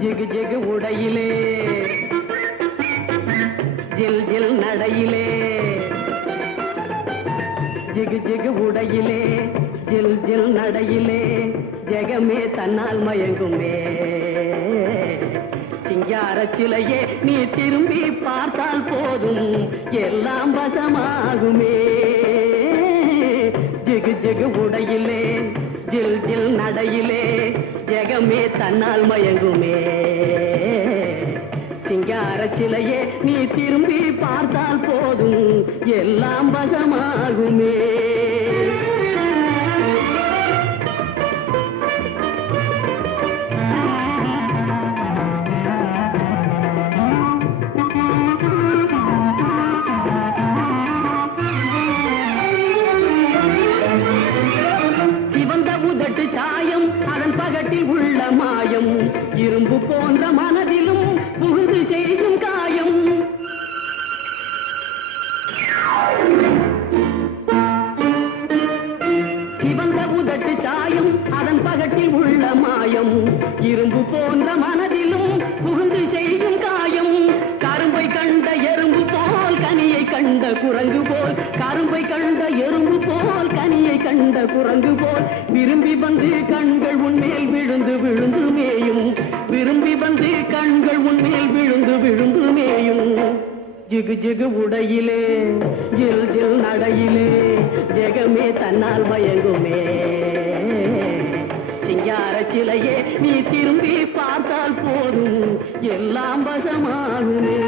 ஜிகு ஜிகு உடையிலே ஜில் ஜில் நடையிலே ஜிகு ஜிகு உடையிலே ஜில் ஜில் நடையிலே ஜெகமே தன்னால் மயங்குமே சிங்கார சிலையே நீ திரும்பி பார்த்தால் போதும் எல்லாம் வசமாகுமே ஜிகு ஜிகு உடையிலே ஜில் ஜில் நடையிலே ஜெகமே தன்னால் மயங்குமே சிங்கார சிலையே நீ திரும்பி பார்த்தால் போதும் எல்லாம் வசமாகுமே சாயம் அதன் பகட்டில் உள்ள மாயம் இரும்பு போன்ற மனதிலும் புகுந்து செய்யும் காயம் சிவந்த உதட்டு சாயம் அதன் பகட்டில் உள்ள மாயம் இரும்பு போன்ற மனதிலும் புகுந்து செய்யும் காயம் கரும்பை கண்ட எறும்பு போல் கனியை கண்ட குரங்கு போல் கரும்பை கண்ட எறும்பு போல் கனியை கண்ட குரங்கு போல் விரும்பி வந்து கண்கள் உன்மேல் விழுந்து விழுந்து மேயும் விரும்பி வந்து கண்கள் உன்மேல் விழுந்து விழுந்து மேயும் ஜிகு ஜிகு உடையிலே ஜில் ஜில் நடையிலே ஜெகமே தன்னால் மயங்குமே சிங்கார சிலையே நீ திரும்பி பார்த்தால் போதும் எல்லாம் வசமாகுமே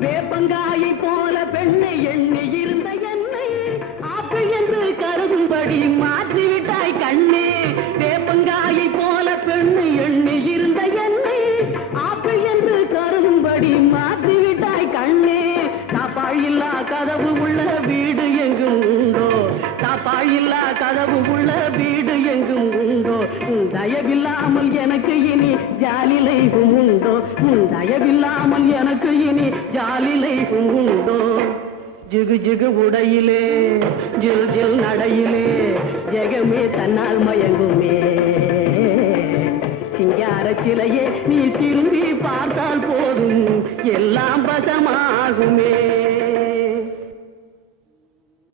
வேப்பங்காயை போல பெண்ணை எண்ணி இருந்த என்னை ஆப்பு என்று கருதும்படி மாற்றிவிட்டாய் கண்ணே வேப்பங்காயை போல பெண்ணை எண்ணி இருந்த என்னை ஆப்பு என்று கருதும்படி மாற்றிவிட்டாய் கண்ணே தாப்பாயில்லா கதவு உள்ள வீடு எங்கும் உண்டோ தாப்பாயில்லா கதவு உள்ள வீடு எங்கும் உண்டோ தயவில்லாமல் எனக்கு இனி ஜாலிலைகும் உண்டோ தயவில்லாமல் எனக்கு இனி ஜாலிலைகும் உண்டோ ஜிகு ஜிகு உடையிலே ஜில் ஜில் நடையிலே ஜெகமே தன்னால் மயங்குமே சிங்கார சிலையே நீ திரும்பி பார்த்தால் போதும் எல்லாம் வசமாகுமே